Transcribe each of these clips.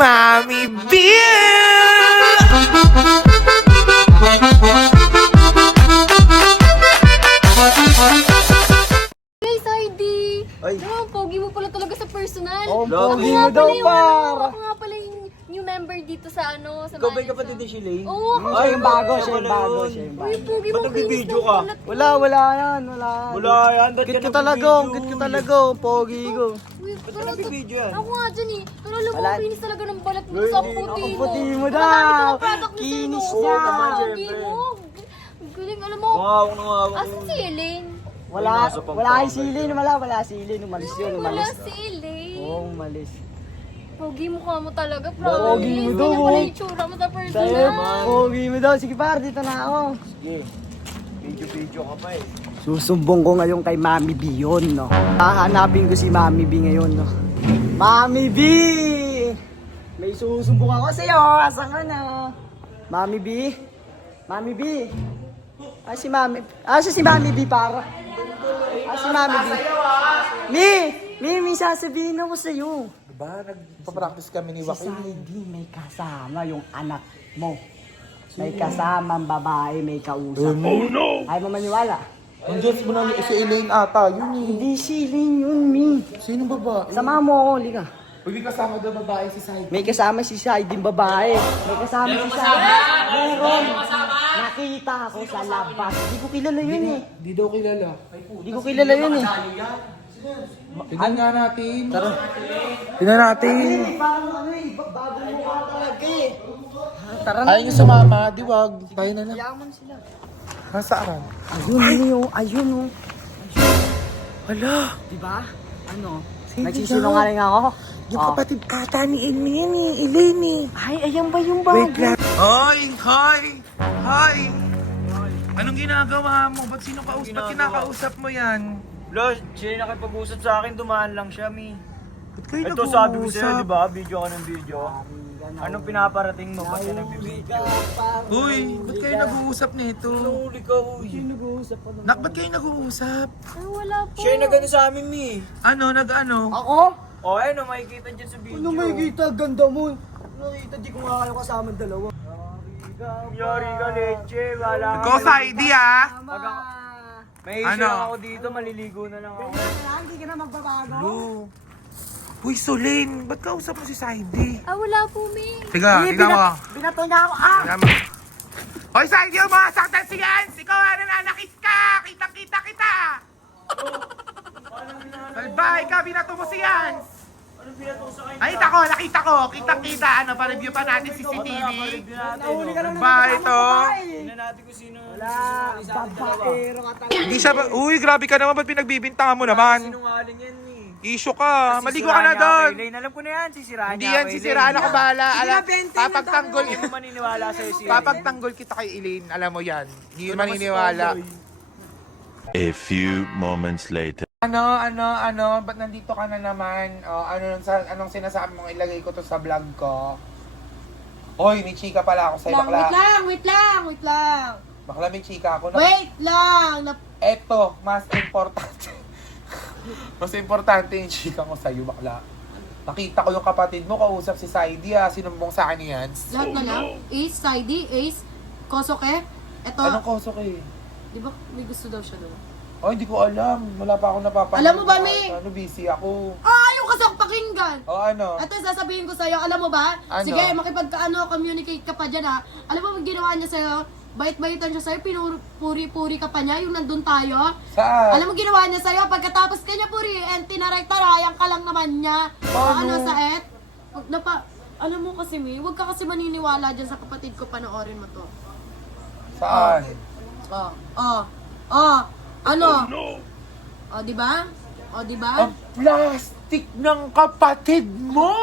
Mami B! Guys, Heidi! Ay. Naman, pogi mo pala talaga sa personal. Oh, Ako pogi nga mo daw, pala yung par. Ako nga pala yung new member dito sa sa Ikaw ba yung Manisa. kapatid ni Shilane? Oo, ako Ay, yung bago, siya yung Wala bago, yun. siya yung Uy, bago. pogi mo. Ba't nagbibideo ka? Wala yan, wala. Wala yan, ba't Cute ka ko talaga, nagbibideo? cute ko talaga, pogi ko. Uy, Ba't pero ka nagbibideo yan? ako nga dyan eh. Pero alam mo, Wala. ang kinis talaga ng balat mo Uy, sa puti ang mo. puti mo Wala, daw. gamit ko ng product mo Kinis sa'yo. niya. Oo, Naman, pogi syempre. mo. Ang galing, alam mo. Ngawak na ngawak. Asan si Elaine? Wala, Ay, nasa wala pampanga. kay Silin, wala Silin. Umalis yun, Wala umalis. si Elaine. Oo, umalis. Pogi mukha mo talaga, Pogi mo promise. daw, Ganyan pala oh. yung tsura mo sa Sa'yo, personal. pogi mo daw. Sige par, dito na ako. Sige, video ka pa eh. Susumbong ko ngayon kay Mami B yun, no? Hahanapin ko si Mami B ngayon, no? Mami B! May susumbong ako sa'yo. Asan ka na? Mami B? Mami B? Si Mami B para. Si Mami B. May sasabihin ako sa'yo. Diba, nagpa-practice kami ni Si Saidi may kasama yung anak mo. May kasamang babae, may kausap. Oh no! Ayaw mo maniwala? Ang Diyos mo na si Elaine ata, yun eh. Hindi siling yun, Mi. Sinong babae? Sama mo ako, lika. Pwede kasama daw babae si Sai. May kasama si Saidi yung babae. May kasama si Saidi. Meron. Nakita ako sa labas. Hindi ko kilala yun eh. Di daw kilala. Hindi ko kilala yun eh. Tignan nga natin. Tara. Tignan natin. Parang ano eh, bagong mukha talaga eh. Tara na. Ayaw niyo sumama, diwag. Tayo na lang. Yaman sila. Nasaan? Ayun, ayun oh. Hala. Diba? Ano? Sino Nagsisinungaling ako? Yung kapatid ata ni Elaine eh. Ay, ayan ba yung bago? Hoy! Hoy! Hoy! Anong ginagawa mo? Ba't kinakausap mo yan? Lo, siya yung nakipag-usap sa akin, dumaan lang siya, Mi. Ba't kayo Ito sabi ko sa'yo, di ba? Video ka ng video. Anong pinaparating mo? Ba't ka nagbibideo? Uy! Ba't kayo nag-uusap nito? Huli ka, uy. Ba't kayo nag-uusap? Ay, wala po. Siya yung nag-ano sa amin, Mi. Ano? Nag-ano? Ako? O, ayun, makikita dyan sa video. Ano makikita? Ganda mo. Nakita, di ko nga kayo kasama dalawa. Yari ka, leche. Wala Ikaw sa ID ah! May Ano? issue lang ako dito, maliligo na lang ako. Hindi ka na magbabago. Hello? Uy, Solane! Ba't kausap mo si Saidi? Ah, wala po, Mi. Tiga, tignan mo. Binato niya ako. Ah! Tignan mo. Hoy, Saidi! Mga saktan si Gans! Ikaw ano na, nakis ka! Kita kita! Bye ka, binato mo si Gans! Anong pinatok sa kanya? Ay, nakita ko. Kita. Ano, pa-review pa natin CCTV. Nahuli ka lang Ba, ito? Tingnan natin kung sino. Wala. Babaero ka talaga. Hindi siya ba? Uy, grabe ka naman. Ba't pinagbibintangan mo naman? Sinungaling yan, Mi. Issue ka. Maligo ka na doon. Alam ko na yan, sisiraan Hindi niya yan, ako, sisiraan ako bahala. Alam, papagtanggol. Hindi mo maniniwala sa'yo si Papagtanggol kita kay Elaine. Alam mo yan. Hindi yun maniniwala. A few moments later. Ano? Ba't nandito ka na naman? O, anong sinasabi mong ilagay ko to sa vlog ko? Hoy, may chika pala ako sa'yo, bakla. Wait lang. Bakla, may chika ako. Wait lang. Eto, mas importante. Mas importante yung chika ko sa'yo, bakla. Nakita ko yung kapatid mo, kausap si Saidi sinumbong sa akin ni Hans. Lahat na lang. Ace, Saidi, Ace, Kosoke. Ito, Anong kausap ko eh? di ba may gusto daw siya doon? Oh, hindi ko alam. Wala pa ako napapanood. Alam mo ba, May? Ano, busy ako. Ayaw kasi akong pakinggan. Oh, ano? Ate, sasabihin ko sa'yo, alam mo ba? Ano? Sige, communicate ka pa dyan ha. Alam mo, ang ginawa niya sa'yo, bait-baitan siya sa'yo, pinuri-puri ka pa niya, yung nandun tayo. Saan? Alam mo, ginawa niya sa'yo, pagkatapos kanya puri, and tinaray-tarayan ka lang naman niya. Paano? Ano sa et? Alam mo kasi, Mi, huwag ka kasi maniniwala dyan sa kapatid ko, panoorin mo to. Saan? Ano? Di ba? Ang plastic ng kapatid mo!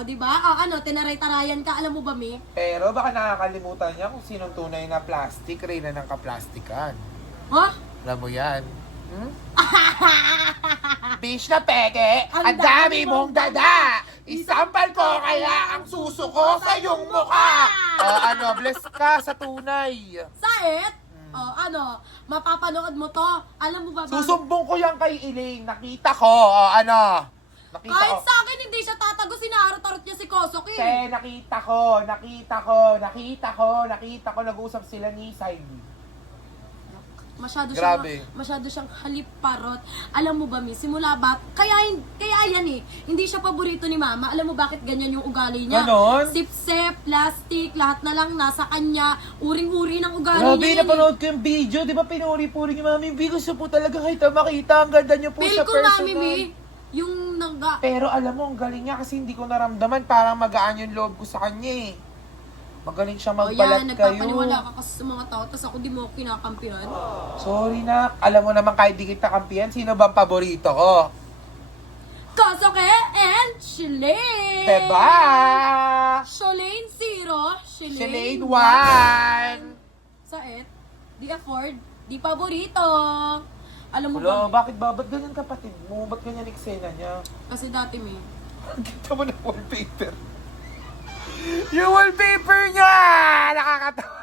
Di ba? ano, tinaray-tarayan ka, alam mo ba, Mi? Pero baka nakakalimutan niya kung sinong tunay na plastic, reyna ng kaplastikan. Ha? Alam mo yan? Fish na peke, Ang ang dami mong dada! Isampal ko kaya ang suso ko sa iyong mukha! Bless ka sa tunay. Saet? Mapapanood mo to. Alam mo ba ba? Susumbong ko yan kay Elaine. Nakita ko, Nakita Kahit ko. sa akin, hindi siya tatago, sinaharot-harot niya si Kosoki. Nakita ko, nag-uusap sila ni Saidi. Grabe. Masyado siyang haliparot. Alam mo ba, Mi, simula ba, kaya yan eh, hindi siya paborito ni Mama. Alam mo bakit ganyan yung ugali niya? Ganon? Sip-sip, plastic, lahat na lang nasa kanya. Uring-uri ng ugali Grabe, niya. yan napanood ko yung video. Di ba pinuri-puri ni Mami B? Gusto po talaga kita makita. Ang ganda niyo po Feel sa ko, personal. Mami Mi, yung Pero alam mo, ang galing niya kasi hindi ko naramdaman. Parang magaan yung loob ko sa kanya eh. Magaling siya O magbalat yan, kayo. nagpapaniwala ka kasi sa mga tao, tapos ako di mo ako kinakampihan. Sorry na. Alam mo naman kahit di kita kampiyan, sino bang paborito ko? Kosoke and Shalane! Diba? Shalane 0, Shalane 1. Sa di afford, di paborito. Alam mo Hello, ba? bakit ba? Ba't ganyan kapatid mo? Ba't ganyan eksena niya? Kasi dati, Mi, Kita mo na wallpaper. Yung wallpaper niya! Nakakatawa.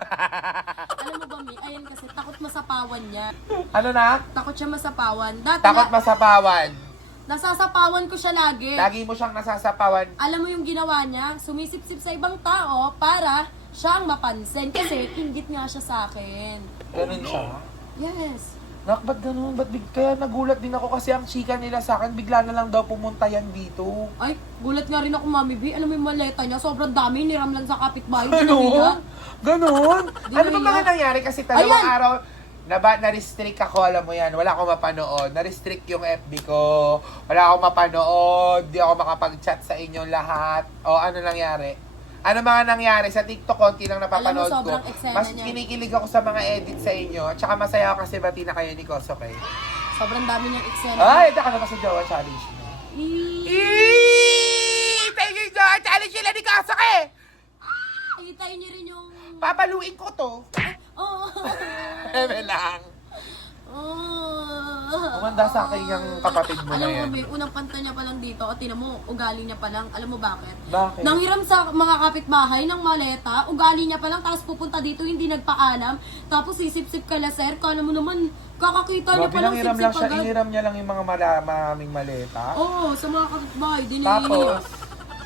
alam mo ba, Mi, ayan kasi takot masapawan niya. Ano na? Takot siya masapawan. Dati Takot masapawan. nasasapawan ko siya lagi. Lagi mo siyang nasasapawan. Alam mo yung ginawa niya? Sumisip-sip sa ibang tao para siya ang mapansin. Kasi inggit nga siya sa akin. Ganun siya. Yes. Nak, ba't ganun? Kaya nagulat din ako kasi ang chika nila sa akin, bigla na lang daw pumunta yan dito. Ay, gulat nga rin ako, Mami B. Alam mo yung maleta niya, sobrang dami, niram lang sa kapitbahay. Di nahiya. Ganon? Di Ano ba nahiya. mga nangyari? Kasi dalawang Ayan! araw, na-restrict ako, alam mo yan. Wala akong mapanood. Na-restrict yung FB ko. Wala akong mapanood. Di ako makapag-chat sa inyong lahat. O ano nangyari? Ano mga nangyari? Sa TikTok, konti lang napapanood Alam mo, ko. sobrang eksena Mas niya. kinikilig ako sa mga edit sa inyo. At saka masaya ako kasi bati na kayo ni Kosoke. Sobrang dami niyang eksena. Ay, ito ka naman sa Jowa Challenge mo. Thank you, Jowa Challenge nila ni Kosoke! Hitain niyo rin yung... Papaluin ko to. Oh. Eme lang. Oh. Umanda sa akin yung kapatid mo na Alam mo, yan. May unang panta niya pa lang dito. O, tinan mo, ugali niya pa lang. Alam mo bakit? Bakit? Nanghiram sa mga kapitbahay ng maleta, ugali niya pa lang, tapos pupunta dito, hindi nagpaalam. Tapos sisip-sip ka la, sir. Kala mo naman, kakakita niya Grabe, pa lang nanghiram lang sip-sip siya. agad. Iniram niya lang yung mga maraming maleta. Oo, sa mga kapitbahay, din Tapos?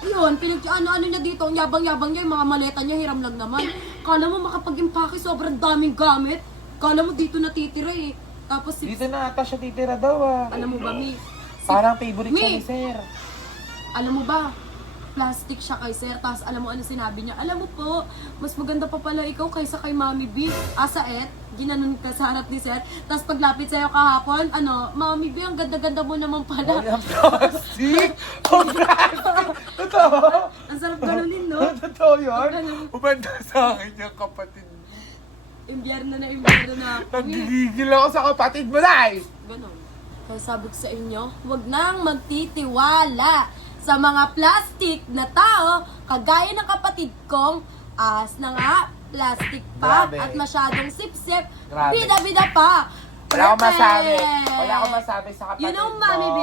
Yun, ano niya dito, ang yabang-yabang niya, yung mga maleta niya, hiram lang naman. Kala mo makapag-impake, sobrang daming gamit. Kala mo dito natitira eh. Tapos Dito na ata siya titira daw ah. alam mo ba, Mi? Parang favorite siya Mi! ni Sir. Alam mo ba, plastic siya kay Sir, tapos alam mo ano sinabi niya? Alam mo po, mas maganda pa pala ikaw kaysa kay Mami B. Asa ginanon ka sa harap ni Sir. Tapos paglapit sa'yo kahapon, Mami B, ang ganda-ganda mo naman pala. Ay, ang plastic! Ang plastic! Totoo! Ang sarap ganunin, no? Totoo yun? Umanda sa akin yung kapatid mo. Imbierno na ako. Nagigigil ako sa kapatid mo na eh! Ganon. Kaya sabi ko sa inyo, huwag nang magtitiwala sa mga plastic na tao, kagaya ng kapatid kong, as na nga, plastic pa, Grabe. at masyadong sip-sip, Grabe. bida-bida pa. Wala akong masabi. Perfect. Wala akong masabi sa kapatid You know, mo. Mami B,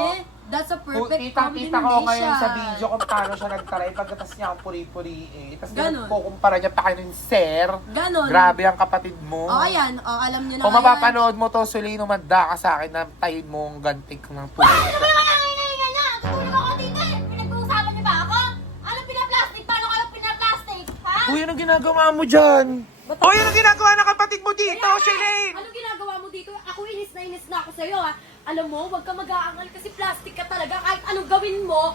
that's a perfect Kitang-kita ko ngayon sa video kung paano siya nagtaray pagkatas niya ang puri-puri eh. Tapos Ganon. kukumpara niya pa kayo ng Sir. Ganon. Grabe ang kapatid mo. O, ayan. O, alam niyo na Kung ngayon. mapapanood mo to, Sulino, umanda ka sa akin na tayin mo ang gantik ng puso. Ano ba naman ang ingay niya? Tutulog ako dito eh. Pinag-uusapan niyo ba ako? Ano pinaplastic? Paano ka lang pinaplastic? Ha? Uy, anong ginagawa mo dyan? Uy, anong ginagawa ng kapatid mo dito, Shalane? Anong ginagawa mo dito? Ako inis na ako sa'yo, ha? Alam mo, huwag ka mag-aangal kasi plastic ka talaga. Kahit anong gawin mo,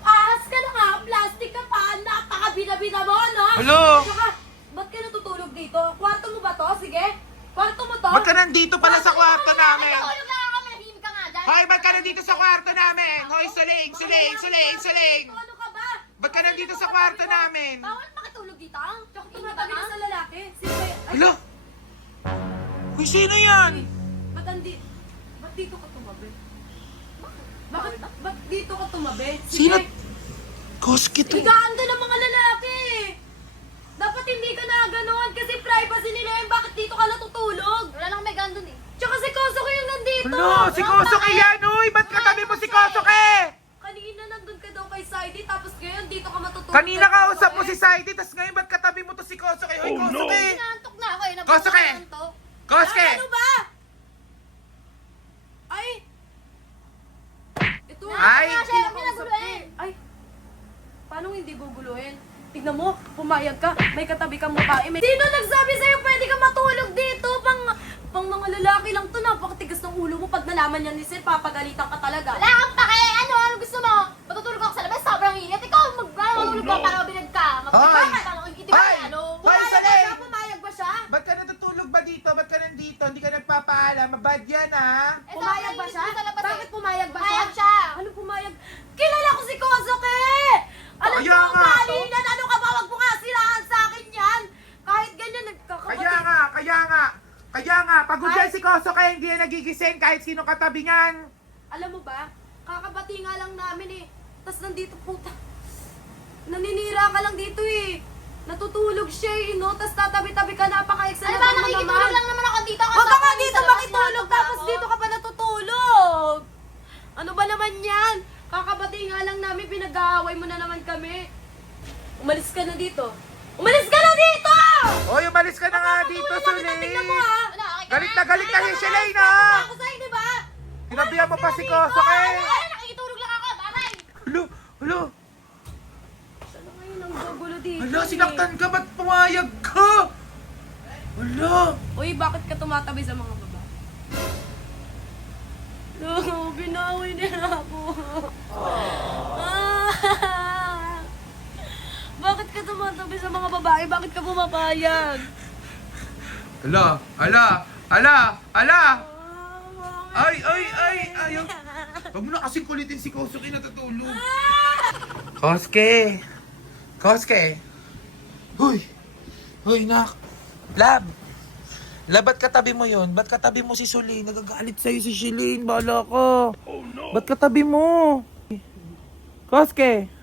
ahas ka na nga, plastic ka pa, napakabida-bida mo, no? Hello? Saka, ba't ka natutulog dito? Kwarto mo ba to? Sige. Kwarto mo to? Ba't ka nandito pala sa kwarto namin? Natulog lang ako. Manahimik ka nga dyan. Hoy, ba't ka nandito sa kwarto namin? Hoy, Saling! Ano ka ba? Ba't ka nandito sa kwarto namin? Bawal makitulog dito. Tsaka tumatabi ka sa lalaki. Sino ba yan? Ay, Hello? Uy, sino yan? ba't dito ka tumabi? Ba't dito ka tumabi? Sino? Sige. Koski to. Higaan ka ng mga lalaki. Dapat hindi ka na ganoon kasi privacy nila yun. Bakit dito ka natutulog? Wala nang may gandun eh. Tsaka si Kosoke yung nandito. Hello, si Kosoke yan, uy! Ba't katabi mo si Kosoke? Kanina nandun ka daw kay Saidi, tapos ngayon dito ka matutulog. Kanina kausap mo si Saidi, tas ngayon ba't katabi mo to si Kosoke? Hoy, Kosoke! Inaantok na ako eh. Kosoke! Naantok. Kosoke! Ano ba? Ay! Ito. Ay! Kaya siya, pinagulo tignan mo, pumayag ka, may katabi kang babae. Sino nagsabi sa'yo pwede ka matulog dito? Pang mga lalaki lang to, napakatigas ng ulo mo. Pag nalaman yan ni Sir, papagalitan ka talaga. Wala kang pake! Ano gusto mo? Matutulog ako sa labas, sobrang init. Ikaw, magulog ka para binag ka. Hoy! Di ba, ano? Hoy, Pumayag ba Salay! siya? Pumayag ba siya? Ba't ka natutulog ba dito? Ba't ka nandito? Hindi ka nagpapaalam. Mabad yan, ha? Eh, Pumayag ba sobrang siya? init sa labas, Bakit pumayag ba siya? Pumayag siya. Ano pumayag? Kilala ko si Kosuke! Alam Kaya mo, nga. kalinan, ano ka ba? Wag mo nga siraan sa akin yan! Kahit ganyan, nagkakapatid. Kaya nga, pagod yan si Koso kaya hindi yan nagigising kahit sino katabi niyan. Alam mo ba, kakabati nga lang namin eh. Tapos nandito puta. Naninira ka lang dito eh. Natutulog siya eh, no? Tapos tatabi-tabi ka, napaka-excellent Ano ba, nakikitulog lang naman ako dito. Huwag ka nga Kasama dito sa labas, makitulog, nandito tapos ako. dito ka pa natutulog. Ano ba naman yan? Kakabati nga lang namin, pinag-aaway mo na naman kami. Umalis ka na dito. Umalis ka na dito! Oy, umalis ka na nga dito, Tingnan Sulay. mo ha! Ano, okay ka Galit na si Shalay na. Ako sa'yo, di ba? Sinabihan mo pa si Koso kaya. Ay, nakikitulog lang ako. Bye-bye. Hulo. Ano ngayon ang gugulo dito? Hala, sinaktan ka. Ba't pumayag ka? Hala. Uy, bakit ka tumatabi sa mga babae? No, binawi nila ako. Bakit ka tumatabi sa mga babae? Bakit ka pumapayag? Ala. Ay. Ayaw. Huwag mo na kasing kulitin si Kosuke natutulog. Kosuke. Hoy, nak. Lab, ba't katabi mo yun? Ba't katabi mo si Sulay? Nagagalit sa'yo si Shilane. Bahala ka. Ba't katabi mo? Kosuke.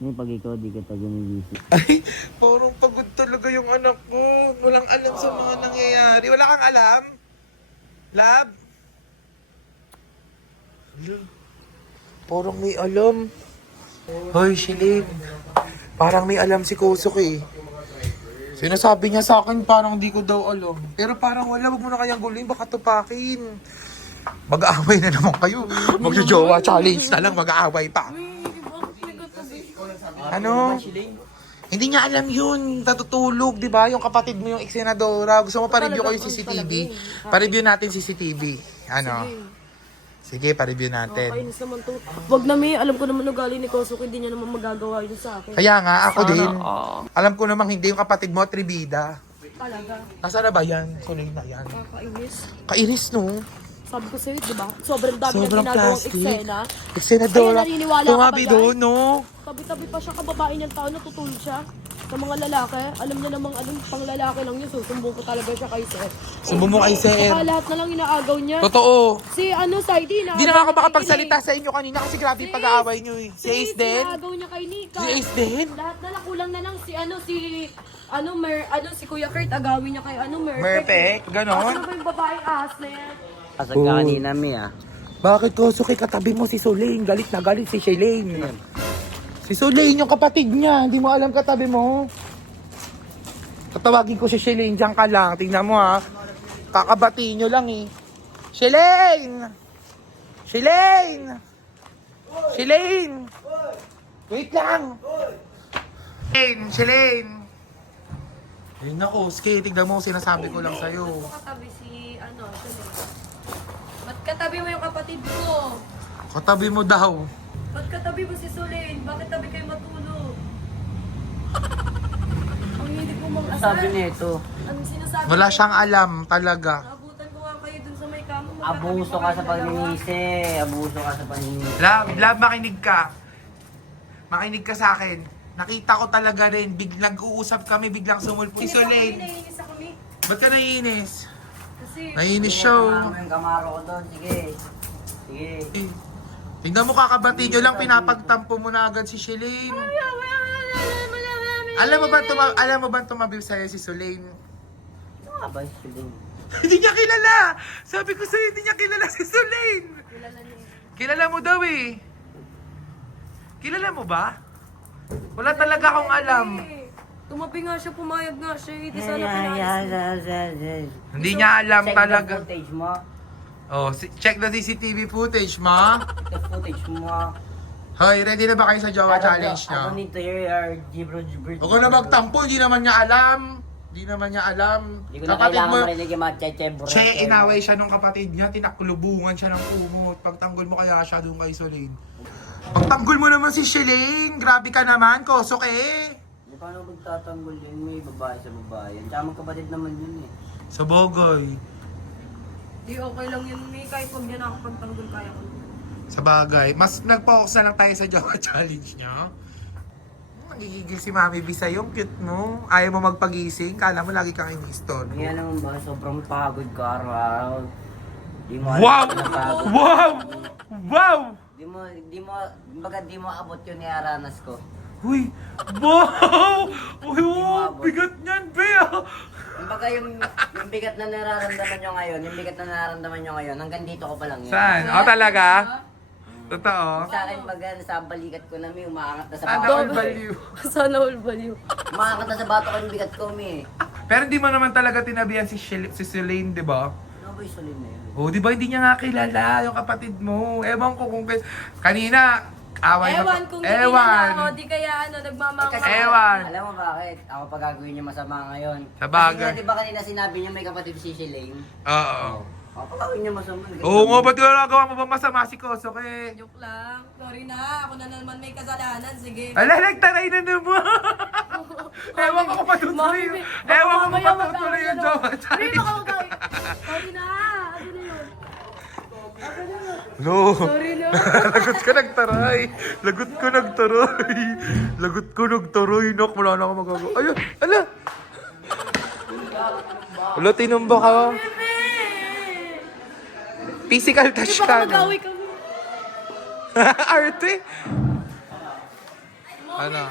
May pag ikaw, di kita gumigising. Ay, parang pagod talaga yung anak ko. Walang alam sa mga nangyayari. Wala kang alam? Lab? Parang may alam. Hoy, Shilane. Parang may alam si Kosuke. Sinasabi niya sa akin parang di ko daw alam. Pero parang wala, wag mo na kayang guluhin, baka tupakin. Mag-aaway na naman kayo. Magjojowa challenge na lang, mag-aaway pa. Ano? Hindi niya alam yun. Natutulog, di ba? Yung kapatid mo, yung ex-senadora. Gusto mo pa-review ko yung CCTV? Pa-review natin CCTV. Ano? Sige, pa-review natin. Kainis naman to. Wag na may, alam ko naman ugali ni Kosuke, hindi niya naman magagawa yun sa akin. Kaya nga, ako din. Alam ko namang hindi yung kapatid mo, tribida. Talaga. Nasaan na ba yan? Sulit na yan. Kakainis. Kainis, no? Sabi ko sa'yo, di ba? Sobrang dami na Sobrang ginagawang plastic. eksena. Ex-senadora. Ay, naniniwala ka ba Tumabi dyan? doon, no? Tabi-tabi pa siya kababae niyang tao, natutulog siya. Sa mga lalaki, alam niya namang pang lalaki lang yun, susumbong ko talaga siya kay Sir. Sumbong mo kay Sir. Saka lahat na lang inaagaw niya. Totoo. Si Saidi na. Hindi na nga ako makapagsalita sa inyo kanina kasi grabe yung pag-aaway nyo eh. Si Ace din? Inaagaw niya kay Nika. Si Ace din? Lahat na lang, kulang na lang si Kuya Kurt, agawin niya kay Merpek? Ganon? Ano ba yung babaeng ahas na yan? Asag ka kanina, Mi, ah. Bakit Kosuke katabi mo si Sulane? Galit na galit si Shalane. Si Sulane yung kapatid niya. Hindi mo alam katabi mo. Tatawagin ko si Shalane. Diyan ka lang. Tingnan mo ha. Kakabati nyo lang eh. Shalane! Wait lang! Shalane! Ayun na Kosuke. Tingnan mo sinasabi ko lang sa'yo. Katabi si Ba't katabi mo yung kapatid ko? Katabi mo daw. Ba't katabi mo si Sulain? Bakit tabi kayo matulog? Ang hindi ko mag-asal. Sabi nito, Anong sinasabi? Wala siyang alam talaga. Abutan ko nga kayo dun sa may kamo. abuso ka sa pagninisi. Abuso ka sa pagninisi. Love, makinig ka. Makinig ka sa akin. Nakita ko talaga rin, nag-uusap kami, biglang sumulpo. Si Sulain, Naiinis ako ni. ba't ka naiinis? Kasi Naiinis siya oh. Yung kamaro ko doon. Sige. Eh, tingnan mo kakabati nyo lang, pinapagtampo mo na agad si Shalane. Alam mo ba tumabi sa'yo si Sulain? Ano nga ba yung Hindi niya kilala! Sabi ko sa'yo, hindi niya kilala si Sulain! Kilala mo daw eh. Kilala mo ba? Wala talaga akong alam. tumabi nga siya, pumayag nga siya. Hindi sana pinalis. Hindi niya alam Check talaga. the footage mo. Oh, check the CCTV footage, ma. Check the footage mo. Hoy, ready na ba kayo sa Jowa Challenge I don't nyo? need to hear your gibro. Huwag ko na magtampo, hindi naman niya alam. Hindi naman niya alam. Hindi ko na kailangan marinig yung mga cheche-bro. Che, inaway siya nung kapatid niya, tinaklubungan siya ng kumot. Pagtanggol mo kaya siya doon kay Soleil. Pagtanggol mo naman si Shelane, grabe ka naman, kosok eh. Paano magtatanggol yun? May babae sa babae. Tsaka magkapatid naman yun eh. Sa bagay. Di okay lang yun, May. Kahit huwag niya nakapagtanggol, kaya ko. Sa bagay. Mas nag-focus na lang tayo sa Jowa Challenge niyo. Nagigigil si Mami B sa'yo, cute mo. Ayaw mo magpagising, kala mo lagi kang ini-store. Kaya naman ba, sobrang pagod ka araw-araw. Di mo Wow! alam na pagod. Wow! Wow! Di mo abot yun niaranas ko. Uy! Wow! Uy, wow! Bigat niyan, Be! Kumbaga yung bigat na nararamdaman nyo ngayon, hanggang dito ko pa lang yun. Saan? O talaga? Totoo? Sa akin, baga, sa balikat ko na may umaangat na sa Sana bato. all value. Sana all baliw. Umaangat na sa bato ko yung bigat ko, may. Pero hindi mo naman talaga tinabihan si Selene, di ba? Ano ba yung solid na yun? Oh, di ba hindi niya nga kilala yung kapatid mo? Ewan ko kung kanina away Ewan kung hindi Ewan. na ako, di kaya nagmamangka. Ewan. Alam mo bakit? Ako pa gagawin niya masama ngayon. Sa bagay. Kasi di ba kanina sinabi niya may kapatid si Shelane? Oo. Ako pa gagawin niya masama. Oo nga, ba't nagawa mo ba masama si Kosok eh? Joke lang. Sorry na, ako na naman may kasalanan. Sige. Ala, nagtaray na naman! Ewan ko kung patutuloy yun. Ewan ko kung patutuloy yung Jowa Hindi, Challenge. baka magawin. Sorry na. Ano na yun? No. Sorry na. Lagot ko nagtaray. Lagot ko nagtaray. Nok, wala na ako magagawa. Ayun, ala. Wala, tinumba ka. Physical touch Baka ka. no? magawi kami. Arte. Ano?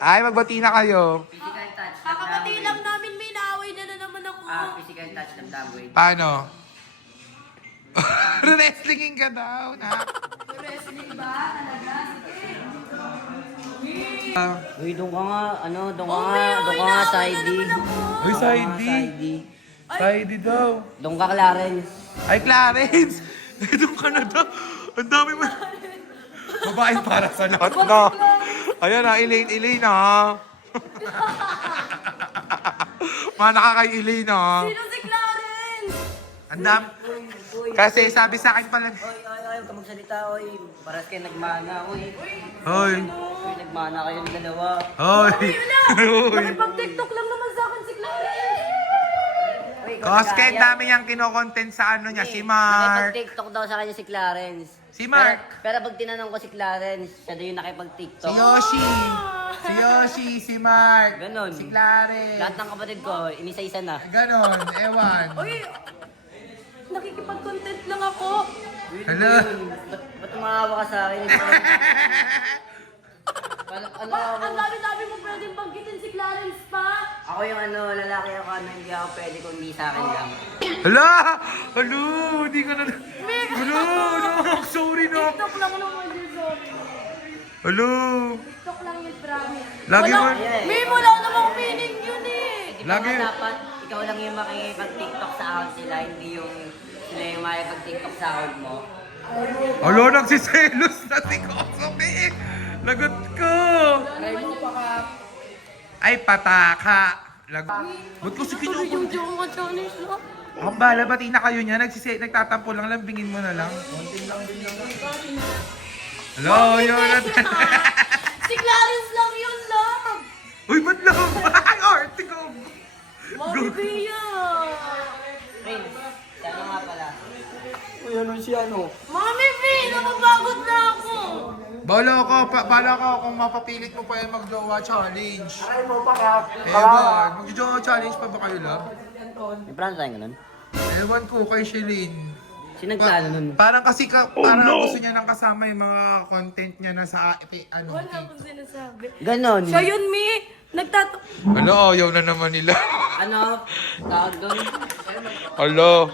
Ay, magbati na kayo. Physical touch. Kakapati lang namin, may naaway na naman ako. Physical touch ng language. Paano? Wrestlingin ka daw, na. Wrestling ba? Talaga? Uy, doon ka nga, doon ka nga, Saidi. Uy, Saidi. Saidi daw. Doon ka, Clarence. Ay, Clarence! Doon ka na daw. Ang dami mo. Babae para sa lahat na. Ayan na, Elaine ha. Mana ka kay Elaine ha. Sino si Clarence? Ang dami. Kasi sabi sa akin pala. Oy, huwag ka magsalita, oy. Paras kayo nagmana, oy. Hoy. Oy, nagmana kayong dalawa. Hoy. Hoy. Nakipag-tiktok lang naman sa akin si Clarence. Oy, Koske, dami niyang kinokontent sa ano niya, si Mark. Nakipag-tiktok daw sa kanya si Clarence. Si Mark. Pero pag tinanong ko si Clarence, siya daw yung nakipag-tiktok. Si Yoshi. Si Yoshi, si Mark. Ganon. Si Clarence. Lahat ng kapatid ko, inisa-isa na. Ganon, ewan. Uy, nakikipag-content lang ako. Hello. Ba't tumawa ka sa akin? Ang dami-dami mo pwedeng banggitin si Clarence pa. Ako yung lalaki ako, hindi ako pwede kung hindi sa akin lang. Hala! Halo! Hindi ka na... Halo! No! Sorry no! TikTok lang naman yun, sorry. Halo! TikTok lang yun, promise. Lagi mo... May wala namang meaning yun eh. Di ba Lagi- nga dapat, ikaw lang yung makikipag-tiktok sa account sila, hindi yung sila yung makikipag-tiktok sa account mo. Halo! Nagsiselos na si Kosok eh! Lagot ko! Ay, pataka! Ba't ko si Tuloy kinukulit? yung Jowa Challenge lang. Ang bala, pati na kayo niya. Nagtatampo lang, lambingin mo na lang. Hello, Jonathan! Si Clarence lang yun lang. Uy, ba't lang? Ay, arte ko! Mami Bia. Prince, sana nga pala. Uy, ano si ano? Mami Bia, napapagod na ako. Bala ka kung mapapilit mo pa yung mag-jowa challenge. Ay mo pa ka. Ewan, mag-jowa challenge pa ba kayo lang? May plano tayo ganun? Ewan ko kay Shelene. Sino nagplano nun? Parang kasi parang gusto niya nang kasama yung mga content niya na sa ano. Wala akong sinasabi. Ganon. Siya yun, Mi. Ano, ayaw na naman nila. Ano? Tawag doon? Hello.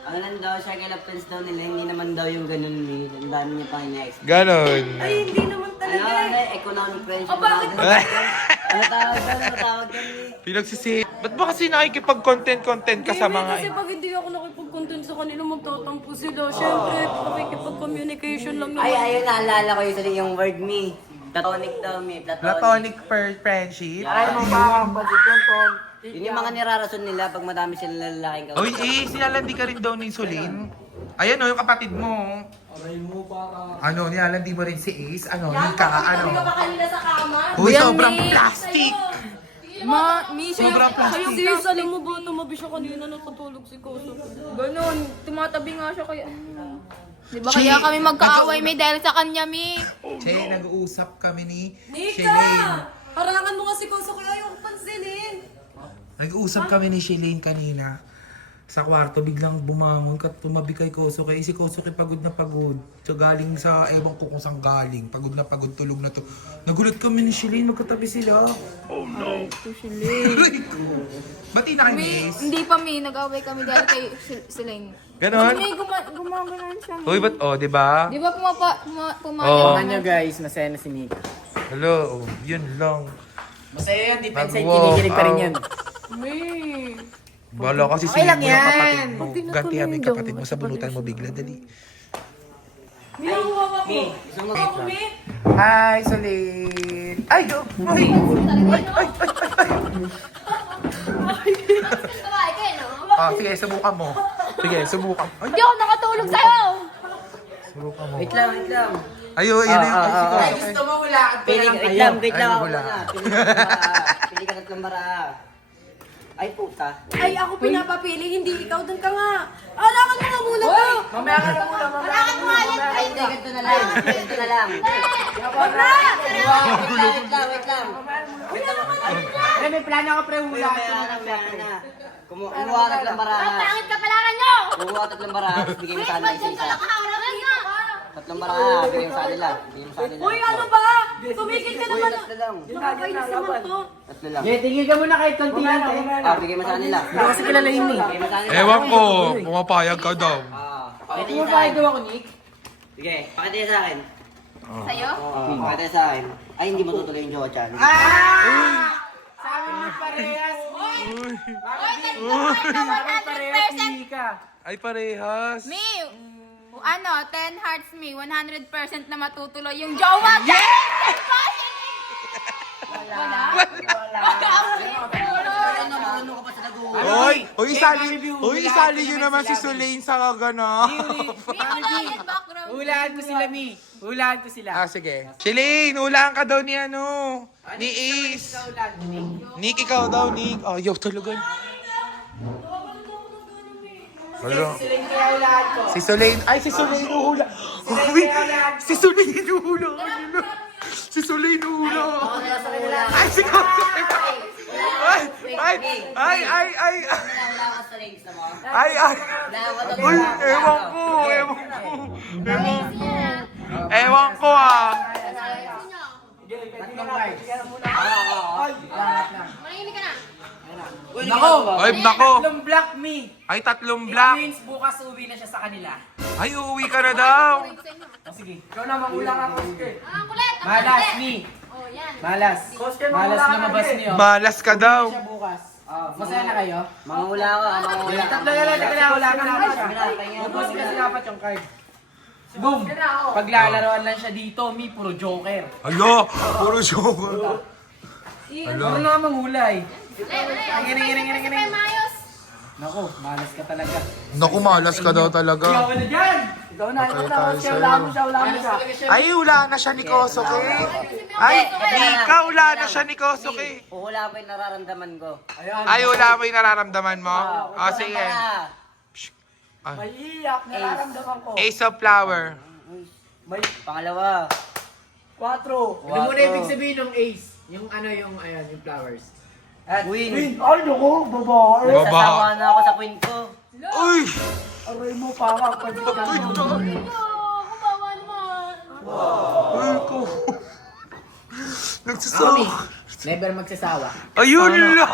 Ano lang daw, circle of friends daw nila, hindi naman daw yung ganun ni. Ang dami niya pang ina-expect. Ganon. Ay, hindi naman talaga. Economic friendship. Oh, bakit? Ano tawag doon? Ano tawag doon? Pinagsisi. Ba't ba kasi nakikipag-content ka sa mga... Kasi pag hindi ako nakipag-content sa kanila magtatampo sila. Siyempre, pakikipag-communication lang naman. Ay, ayun, naalala ko yung word me. Platonic daw, me. Platonic friendship. Ay mo pa, pansit yun, Tom. Yun yung mga nirarason nila pag madami silang lalaking kausap. Uy, sinalandi ka rin daw ni Sulin. Ayan o, yung kapatid mo. Ano, nilalandi mo rin si Ace. Ano, Nika, Kami ka ano. pa kanila sa kama. Uy, sobrang plastic. Sobrang plastic. Sis, alam mo ba, tumabi siya kanina, natutulog si Koso. Ganon, tumatabi nga siya kaya... Di ba Che, kaya kami magkaaway may dahil sa kanya, mi? Che, nag-uusap kami ni Nika! Shelane. Harangan mo nga si Koso kaya ayaw ko pansinin. Nag-uusap kami ni Shelane kanina. Sa kwarto, biglang bumangon ka, tumabi kay Kosuke. Si Kosuke pagod na pagod. So galing sa, ewan ko kung saan galing. Pagod na pagod, tulog na to. Nagulat kami ni Shelane, magkatabi sila. Oh no! Ito si Lane. Bati na kayo, Miss? Hindi pa, mi. Nag-away kami dahil kay si Lane. Ganon? May gumagano'n siya. Uy, ba't, oh, di ba? Di ba pumayag Oh. na? Ano guys, masaya na si Nika. Hello, yun lang. Masaya yan, depensa Nag-walk kinikilig pa rin yan. Bala kasi Okay lang mo yung kapatid yan. mo. Gantihan mo yung kapatid mo sa bunutan mo bigla, dali. Me, gusto mo Hi, Solin! Ay, go! Ay! Babae kayo, no? Ah, sige, subukan mo. Sige, subukan. Ay, Hindi ako nakatulog sa'yo! subukan mo. Wait lang, wait lang. Ayo, yun yung ay, si Kosuke. Gusto mo wala at Pili, wait lang, wait lang Ay, ako wala. muna. Pili ka tatlong bara. Ay, puta. Ay, ako pinapapili, hindi ikaw. Doon ka nga. Harangan mo nga muna to. Mamaya ka na muna, mamaya ka na muna. Ay, hindi, ganito na lang. Ganito na lang. Wag na! Wait lang, wait lang. Pre, may plano ka pre, hula. Kumuha ka tatlong bara. Pangit ka pala nyo! Kumuha ka tatlong bara, tapos bigay mo sa kanila isa-isa. Nakaharap na! Tatlong bara, bigay mo sa kanila. Bigay mo sa kanila. Uy, ano ba? Tumigil ka Uy, naman. tatlo lang. Nakakainis naman to. Tatlo lang. Jay, tingin ka muna kahit konti lang. Ah, bigay mo sa kanila. Hindi ko kasi kilala yun eh. Bigay mo sa kanila. Ewan ko, pumapayag ka daw. Ah, Ito pakita mo niya sa ba akin. ito ako, Nick? Sige, pakita niya sa akin. Sa'yo? Pakita niya sa akin. Ay, hindi mo tutuloy yung jowa challenge. Sabi mo parehas, Nick. Parehas, Parehas ni Nika. Ay, parehas. Mi, ano, 10 hearts me, 100% na matutuloy yung jowa. Yes! Wala? Ay, namarunong ka pa sa nag-uwi. Uy, isali nyo naman si Sulain sa gana. Ulit background. Hulaan ko sila, Mi. Hulaan ko sila. Ah, sige. Shelane, hulaan ka daw ni ano, ni Ace. Nick, ikaw daw, Nick. Ayaw talaga. Hello. Si Sulain. Ay, si Sulain uhula. Uy, si Sulain uhula. Si Sulain uhula. Ay, si Kosuke. Ay, ay, ay, ay, ay. Wala ka sa legs na mo. Ay, ay. Wala ka sa Uy, ewan ko, ewan ko. Ewan ko ah. Manahimik ka na. Nako! Ay, nako. Tatlong black, Mi. Ay, tatlong It black. means bukas uwi na siya sa kanila. Ay, uuwi ka na daw. O sige, ikaw na mangulang ako. Ah, kulit! Malas, Mi. Oh, yan. Malas. Malas na mabas niyo. Malas ka daw. Siya bukas. Masaya na kayo? Mangula ka, mangula. Tatlo na lang, wala ka na siya. Pahinga. Ubusin kasi dapat yung card. Boom! Paglalaroan lang siya dito, Mi, puro joker. Alo, puro joke. Ano na manghulay? Sabay maayos. Nako, malas ka talaga. Naku, malas ka daw Ikaw talaga. na dyan! Ikaw na, wala mo siya. Ay, wala na siya ni Kosuke. Ay, Nika, wala na siya ni Kosuke. Uhula pa yung nararamdaman ko. Ay, wala mo yung nararamdaman mo? O, sige. May iyak, nararamdaman ko. Ace of flower. Pangalawa. 4. Ano mo na ibig sabihin ng ace? Yung ano yung, ayan, yung flowers. Queen. Ay, naku, babae. Sasawa na ako sa queen ko. Uy! Aray mo, parang pagkita mo. Kumawa naman. Ay, ko. Nagsasawa. Never magsasawa. Ayun lang!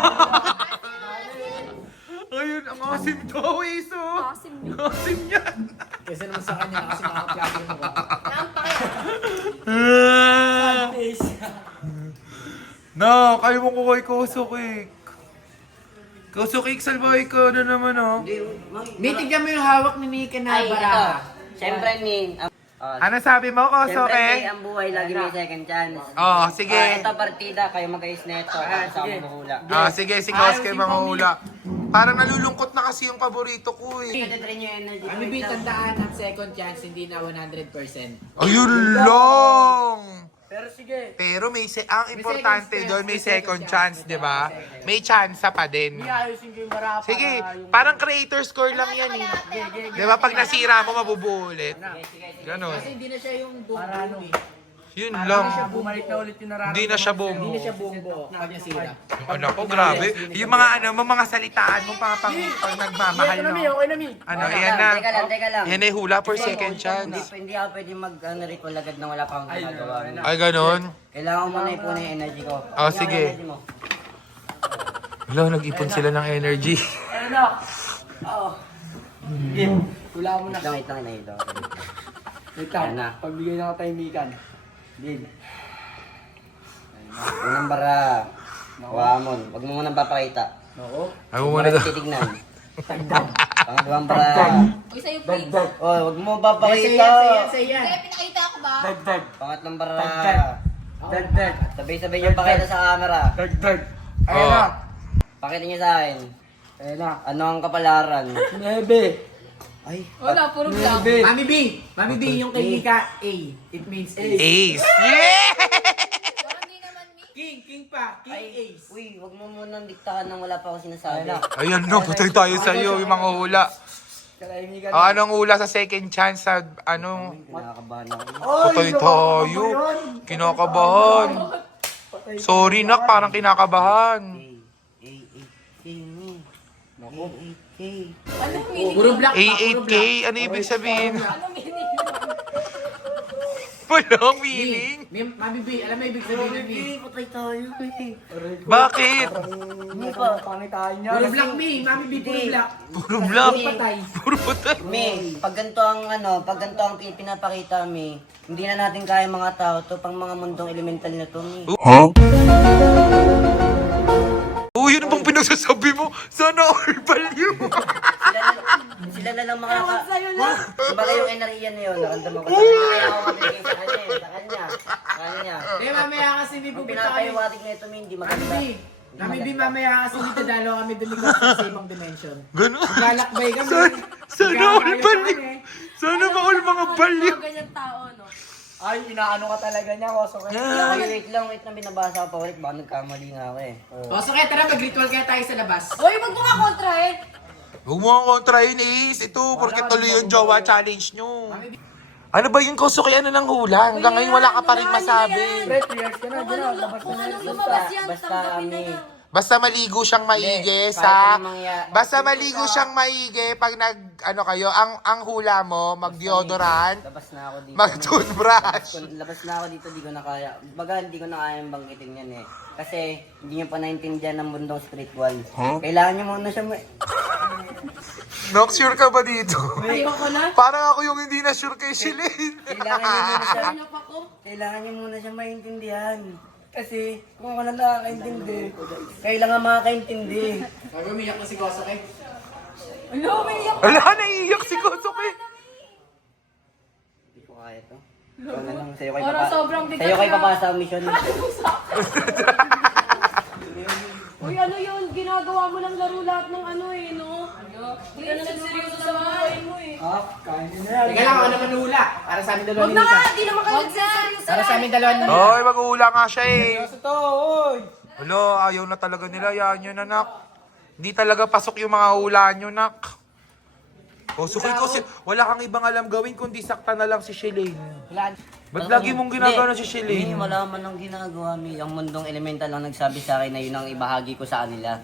Ayun, ang asim daw, Ace, oh. Asim yan. Kasi naman sa kanya, kasi makapyapin mo. No, kayo mo ko kay Kosuke. Kusukik salboy ko na naman, oh. May tignan mo yung hawak ni Mika Ay, ito. Siyempre, Mi. Ano sabi mo, Siyempre, Mi, Kusukik? ang buhay lagi may second chance. Oh, sige. Ito partida, kayo mag-ayos na ito. Sa mahula. Sige, si Koske manghula. Parang nalulungkot na kasi yung paborito ko eh. Ito-train yung energy. Mami B, tandaan ang second chance, hindi na 100%. Ayun lang! Pero sige. Pero ang importante doon, may second chance, di ba? May chance pa din. Ayusin ko yung bara para Sige, yung... parang creator score lang yan eh. Di ba? Pag nasira mo, mabubuo ulit. Ganon. Kasi hindi na siya yung buong Para ano, Yun para lang. siya bumalik na ulit yung nararamdaman. Hindi na siya buong Hindi na siya buong buo pag nasira. Ano ko, grabe. Yung mga mga salitaan mo pag nagmamahal, no? Okay na, Mi. Ano, yan na. Teka lang. Yan ay hula for second Hindi, chance. hindi ako pwede mag-recall agad na wala pang ginagawa. Ay, ganon. Kailangan ko muna ipuna yung energy ko. Oh, sige. Wala, nag-ipon sila ng energy. Ano? Oo. Game. Wala mo na. Wait lang, ito. Wait lang. Ayan na. Pagbigay ng katahimikan. Game. Unang bara. Wamon. Huwag mo munang papakita. Oo. Ay, mo muna daw. Titignan. Pangalawang bara. Uy, sa'yo, please. Oh, huwag mo Say papakita. yan, say yan. Kaya pinakita ako ba? Dagdag. Pangatlong bara. Dagdag. Sabay-sabay yung pakita sa camera. Dagdag. Ayan na. Pakita niyo sa akin. Ayan na. Ano ang kapalaran? 9. Ay, Wala, puro black. Mami B, Mami B, yung kay Mika, A. It means A. Ace. Yeah! Parang hindi naman, Mi. King pa, King ay, Ace. uy, huwag mo munang diktahan nang wala pa ako sinasabi. Ayan no, putay tayo sa'yo, yung mga hula. Katahimikan. Anong hula sa second chance sa ano? Kinakabahan ako. Putay tayo. Kinakabahan. Sorry nak, parang kinakabahan. Anong meaning? Puro black pa, puro A8K? black. Ano ibig sabihin? Anong meaning? Walang meaning. Mami B, alam mo ibig sabihin ng Mi? Patay tayo, eh. Bakit? Hindi pa. Pangitain niya. Puro black, Mi. Mami B, puro black. Puro black. Patay. Puro patay. Mi, pag ganito ang pinapakita, Mi, hindi na natin kaya mga tao to, pang mga mundong elemental na to, Mi. Oh, yun ang bang pinagsasabi mo? Sana all value. Sila na lang makaka... Ewan sa'yo lang. Kumbaga yung enerhiya na yun, naramdaman ko sa kanya, kaya ako mabigay sa kanya, sa kanya. Kaya mamaya kasi Mi, Ang pupunta kami. pinapahiwatig na ito, Mi, hindi Mami maganda. B, Mami B, mamaya kasi dito dalawa kami dumigot sa ibang dimension. Ganun. Galakbay kami. Sana all value. Sana ba all mga value? Mga ganyan tao, no? Ay, inaano ka talaga niya, Koso. Ay, wait lang, binabasa ko pa ulit, baka nagkamali nga ako eh. O, so kaya tara, mag-ritual kaya tayo sa labas. Uy, wag mo nga kontrahin. Huwag mo ang kontrahin, Ace. Ito, porque tuloy yung jowa challenge nyo. Ano ba yun, Koso? Kaya ano lang hula? Hanggang ngayon wala ka pa rin masabi. Pre, 3 years ka na, Kung di na, anong labas kung na. anong lumabas yan, Basta tanggapin na kami. lang. Basta maligo siyang maigi Hindi, sa... kahit anong mangyari. Basta maligo siyang maigi pag ano kayo, ang hula mo, mag-deodorant, Labas na ako dito. mag-toothbrush. Labas na ako dito, di ko na kaya. Baga, hindi ko na kaya yung banggitin yan eh. Kasi, hindi niyo pa naintindihan ng mundong spiritual. Kailangan niyo muna siya Nok, sure ka ba dito? Ayoko na. Parang ako yung hindi na sure kay Shilin. Kailangan niyo muna siya maintindihan. Kasi, kung wala nakakaintindi, kailangan makakaintindi. Sabi, umiyak na si Gosak eh. Ano, umiyak. Wala, naiiyak si Kosuke. Hindi ko kaya to. Ikaw na lang, sa'yo kayo Parang sobrang bigat Sa'yo kayo na. papasa ang mission. Uy, ano yun? Ginagawa mo lang laro lahat ng ano eh, no? Hindi ka na nagseryoso sa buhay mo eh. Kain din na yan. Teka lang, ako naman hula. Para sa amin dalawa Huwag ni na Mika. nga, di naman kayo nagseryoso. Para sa amin dalawa ni Mika. Hoy, mag-uula nga siya eh. Seryoso to, oy. Wala, ayaw na talaga nila. Yan yun, anak. Hindi talaga pasok yung mga hula nyo, nak. Kosuke, kasi wala kang ibang alam gawin kundi sakta na lang si Shilin. Ba't lagi mong ginagawa na si Shilin? Hindi, wala man ang ginagawa, Mi. Ang mundong elemental lang nagsabi sa akin na yun ang ibahagi ko sa kanila.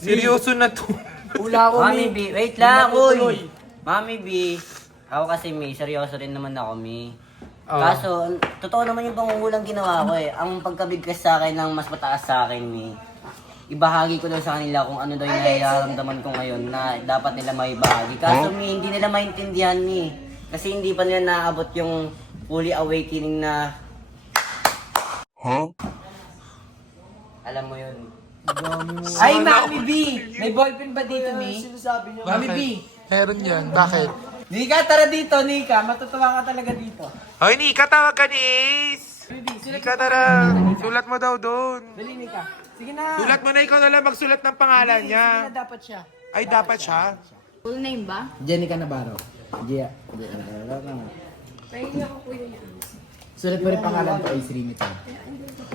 Seryoso na to. Hula ko, Mami Mi. B, wait lang, Matutuloy. uy! Mami B, ako kasi, Mi, seryoso rin naman ako, Mi. Oh. Kaso, totoo naman yung pangungulang ginawa ko eh. Ang pagkabigkas sa akin ng mas mataas sa akin, Mi. Ibahagi ko daw sa kanila kung ano daw yung nararamdaman ko ngayon na dapat nila maibahagi. Kaso, Mi, hindi nila maintindihan, Mi. Kasi hindi pa nila naabot yung fully awakening na... Alam mo yun. Ay, Mami B! May ballpen ba dito, ni? Sinasabi niya. Mami B! Meron yan. Bakit? Nika, tara dito, Nika. Matutuwa ka talaga dito. Hoy, Nika, tawag ka ni Ace! Nika, tara. Sulat mo daw doon. Dali, Nika. Sige na. Sulat mo na, ikaw na lang magsulat ng pangalan niya. Sige na, dapat siya. Ay, dapat siya? Full name ba? Jenica Navarro. Gia. Sulat mo rin pangalan ko, Ace Rimito.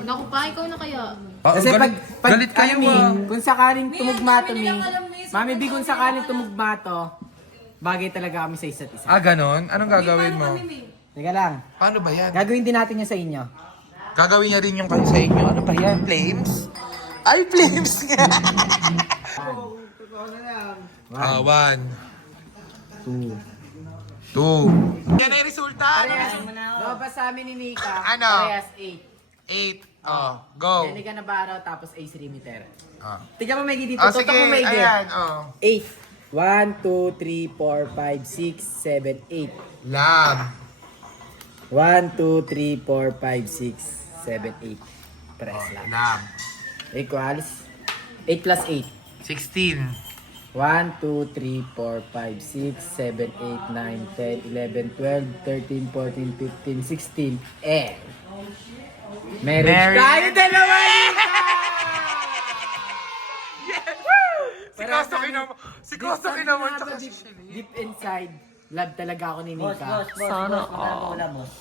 Naku pa, ikaw na kaya. Kasi pag galit kayo, Mi, ah. kung sakaling tumugma to, Mi. Mami B, kung sakaling tumugma to, bagay talaga kami sa isa't isa. Ah, ganon? Anong gagawin mo? Teka lang. Paano ba yan? Gagawin din natin yun sa inyo. Gagawin niya rin yung kayo sa inyo. Ano ba yan? Flames? Ay, flames nga! 1, 2. Yan ay resulta! Lumabas sa amin ni Nika. Ano? Parehas 8. 8. Oh, go. Jenica Navarro, tapos Ace Rimiter. Ah. Tingnan mo may dito. Oh, Tutok sige. mo may Ayan, oh. 8. 1, 2, 3, 4, 5, 6, 7, 8. Lab. 1, 2, 3, 4, 5, 6, 7, 8. Press lang. Lab. Equals 8 plus 8. 16. 1, 2, 3, 4, 5, 6, 7, 8, 9, 10, 11, 12, 13, 14, 15, 16. Marriage Marriage. tayo dalawa! Si Kosoki naman. Si Kosoki naman. Tsaka si Shelly. Deep inside, love talaga ako ni Boss, Nika. boss, boss. Sana. Wala, boss.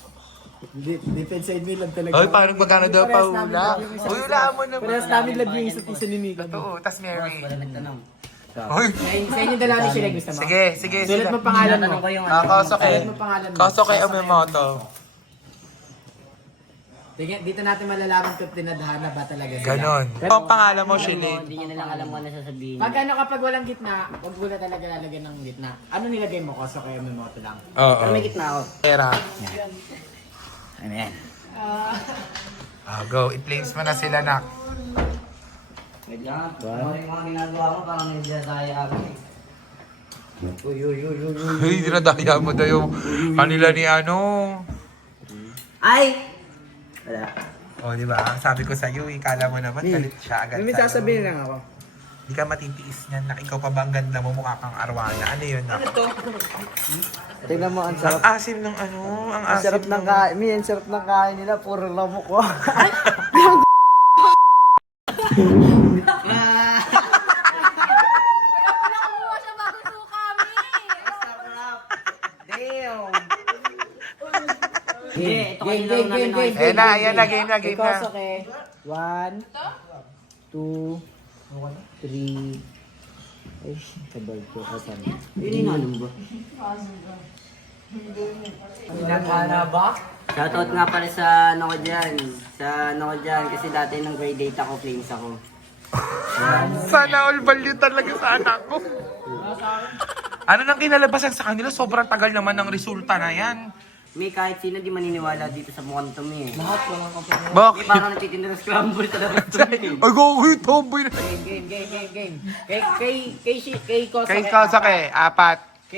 Deep inside me, love talaga. Oy, parang magkano daw pa Parehas namin hula? love yung isa't Uy, isa. hulaan mo naman. Parehas namin love yung isa't isa ni Nika. Oo, tas Boss, Mary. wala nagtanong. Uy. Sa inyo dalawa ni Shelly, gusto mo? Sige, sige. Sulat sige. mo pangalan mo. Tinatanong ko yung Ah, Kosoki. Sulat mo pangalan mo. Kosoki Umemoto. Dito natin malalaman kung tinadhana ba talaga sila. Ganon. Ang pangalan mo, Shelly. Hindi niya nilang alam kung ano sasabihin. Pag ano kapag walang gitna, wag mo na talaga lalagyan ng gitna. Ano nilagay mo? Koso kayo may moto lang. Oo. Pero may gitna ako. Pera. Ano yan? Ah, go. I-flames mo na sila, nak. Wait lang. Ano yung mga ginagawa mo? Parang medyo daya kami. Hey, dinadaya mo daw yung kanila ni ano. Ay! Wala. O, di ba? Sabi ko sa'yo, kala mo naman, galit siya agad. May sa'yo. sasabihin lang ako. Hindi ka matitiis niyan, nak. Ikaw pa ba ang ganda mo, mukha kang arwana. Ano yun, nak? Tingnan mo, ang Ang sarap. asim ng ano, ang Ang asim sarap ng kain. Mi, ang sarap ng kain nila. Puro lamok ko. Wala kumuha siya bago suka, Mi. Damn! Hindi, ito kasi Game, lang game, namin game, game. Ayan na, ayan na, game na, game na. Because okay. 1, 2, 3. Ay, sabay ko kasan. Yun yung alam ba? Pinagana ba? Shoutout nga pala sa ano ko dyan. Sa ano ko dyan. Kasi dati nung grade 8 ako, flames ako. Sana all value talaga sa anak ko. Ano nang kinalabasan sa kanila? Sobrang tagal naman ng resulta na yan. May kahit sino di maniniwala dito sa mukhang to, eh. Lahat walang kapatid. Di Bakit? parang natitinda ng scramble sa labas to, eh. Ay, go, tomboy na. Game. Kay Kosa. Kay Kosoki, 4.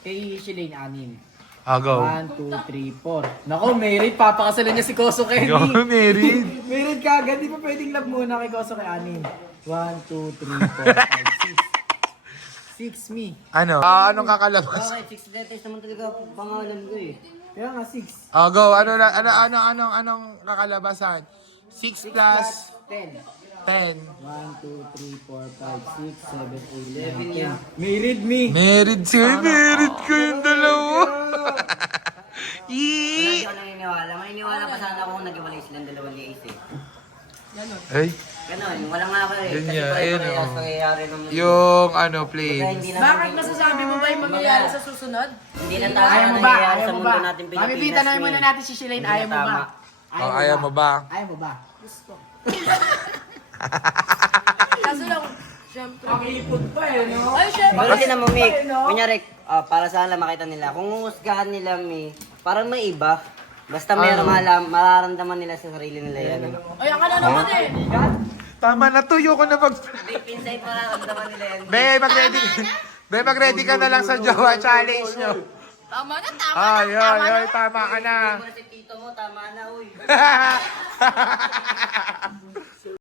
Kay Shilane, 6. Ah, go. 1, 2, 3, 4. Nako, Mary, papakasalan niya si Koso Kenny. Go, Mary. Meron ka agad, di pa pwedeng love muna kay Koso kay 6. 1, 2, 3, 4, 5, 6. 6 me. Ano? Ah, anong kakalabas? Bakit? 6 letters naman talaga pangalan ko, eh. Kaya nga 6. Ah, go. Anong kakalabasan? 6 plus 10. 10. 1, 2, 3, 4, 5, 6, 7, 8, 9, 10. Married me. Married siya. Married kayong dalawa. Wala Yee! siya naniniwala. Maniniwala pa sana ako kung nag-iwalay silang dalawa ni Ace, eh. Ay, Ganon, wala nga ako, eh. Yun Kasi nga, pare-parehas ayun, oh. nangyayari ng... yung ano, Kaya flames. hindi na Bakit masasabi mo ba yung mangyayari sa susunod? Hindi na tama Ayaw na mo ba? nangyayari Ayaw sa mo mundo ba? natin Pilipinas. Mamibita na muna eh. natin si Shilane. Hindi Ayaw na mo ba? tama. Oh, ayaw mo ba? Ayaw mo ba? Kaso lang, syempre. Ang ipot pa eh, no? Ay, syempre. Kasi naman, Mick, kunyari, para saan lang makita nila, kung uhusgahan nila, Mi, parang may iba. Basta mayroong mararamdaman nila sa sarili nila yan. Ay, ang na naman eh. Tama na, tuyo ko na mag... Deep inside, mararamdaman nila yan. Be, mag-ready ka na lang sa Jowa Challenge nyo. Tama na, tama. Ay, tama ka na. Hindi mo na si tito mo, tama na, uy.